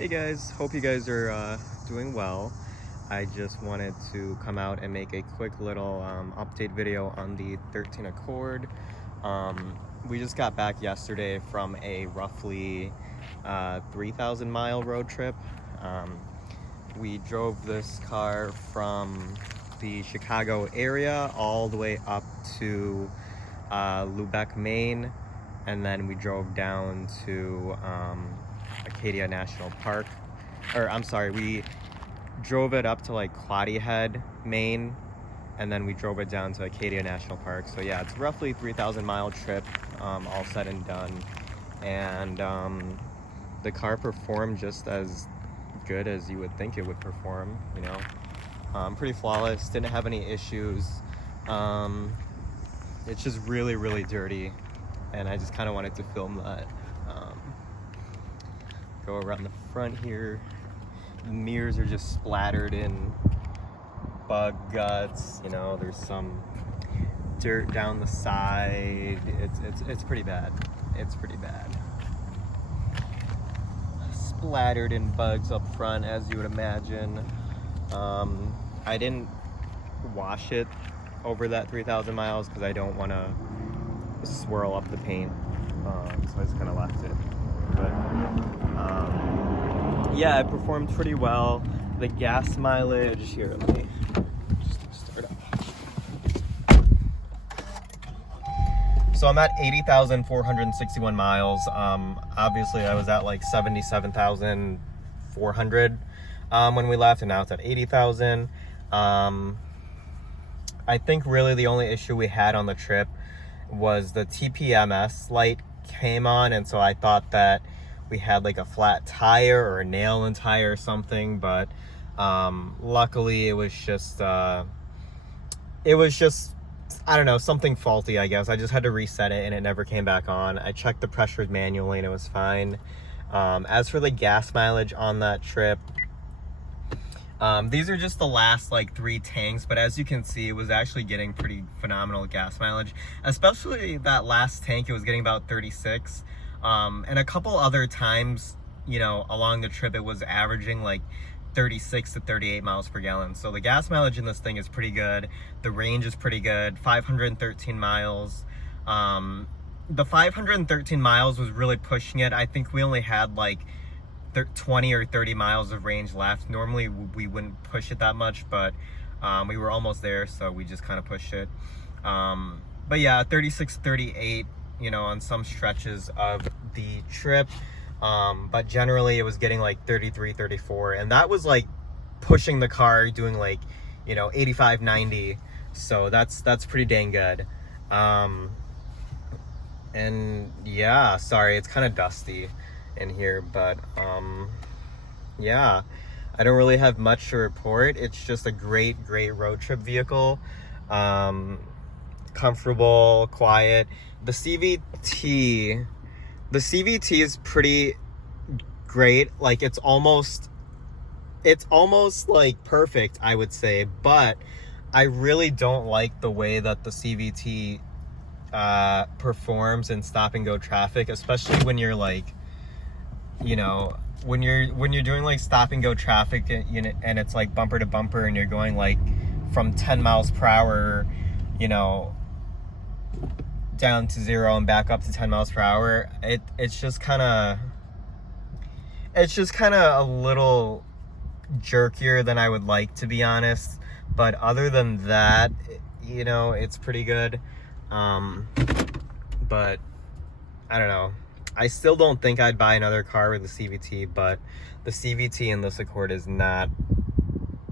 Hey guys, hope you guys are doing well. I just wanted to come out and make a quick little update video on the 13 Accord. We just got back yesterday from a roughly 3,000 mile road trip. We drove this car from the Chicago area all the way up to Lubec, Maine, and then we drove down to Acadia National Park, we drove it up to like Quoddy Head, Maine, and then we drove it down to Acadia National Park. So yeah, it's roughly 3,000 mile trip, all said and done, and the car performed just as good as you would think it would perform, you know. Pretty flawless, didn't have any issues. It's just really dirty, and I just kind of wanted to film that. Go around the front here. The mirrors are just splattered in bug guts, you know. There's some dirt down the side. It's pretty bad. It's pretty bad. Splattered in bugs up front, as you would imagine. I didn't wash it over that 3,000 miles because I don't want to swirl up the paint, so I just kind of left it. But yeah, it performed pretty well. The gas mileage here, let me just start up. So I'm at 80,461 miles. Obviously I was at like 77,400 when we left, and now it's at 80,000. I think really the only issue we had on the trip was the TPMS light came on, and so I thought that we had like a flat tire or a nail in tire or something, but luckily it was just I don't know, something faulty, I guess. I just had to reset it and it never came back on. I checked the pressures manually and it was fine. As for the gas mileage on that trip, these are just the last like 3 tanks, but as you can see, it was actually getting pretty phenomenal gas mileage, especially that last tank. It was getting about 36, and a couple other times, you know, along the trip it was averaging like 36 to 38 miles per gallon. So the gas mileage in this thing is pretty good. The range is pretty good, 513 miles. The 513 miles was really pushing it. I think we only had like 20 or 30 miles of range left. Normally we wouldn't push it that much, but we were almost there, so we just kind of pushed it. But yeah, 36, 38, you know, on some stretches of the trip. But generally it was getting like 33, 34, and that was like pushing the car, doing like, you know, 85, 90. So that's pretty dang good. And yeah, sorry, it's kind of dusty in here, but yeah, I don't really have much to report. It's just a great road trip vehicle. Comfortable, quiet. The CVT is pretty great. Like it's almost like perfect, I would say, but I really don't like the way that the CVT performs in stop and go traffic, especially when you're like, you know, when you're doing like stop and go traffic, and it's like bumper to bumper, and you're going like from 10 miles per hour, you know, down to 0 and back up to 10 miles per hour. It's just kind of a little jerkier than I would like, to be honest. But other than that, you know, it's pretty good. But I don't know. I still don't think I'd buy another car with a CVT, but the CVT in this Accord is not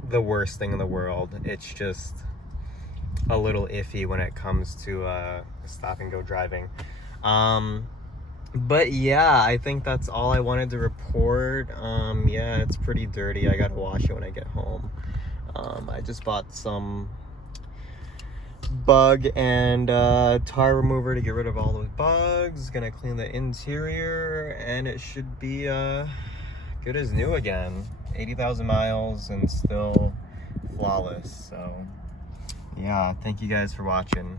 the worst thing in the world. It's just a little iffy when it comes to stop and go driving. But yeah, I think that's all I wanted to report. Yeah, it's pretty dirty. I gotta wash it when I get home. I just bought some bug and tar remover to get rid of all those bugs. Gonna clean the interior, and it should be good as new again. 80,000 miles and still flawless. So yeah, thank you guys for watching.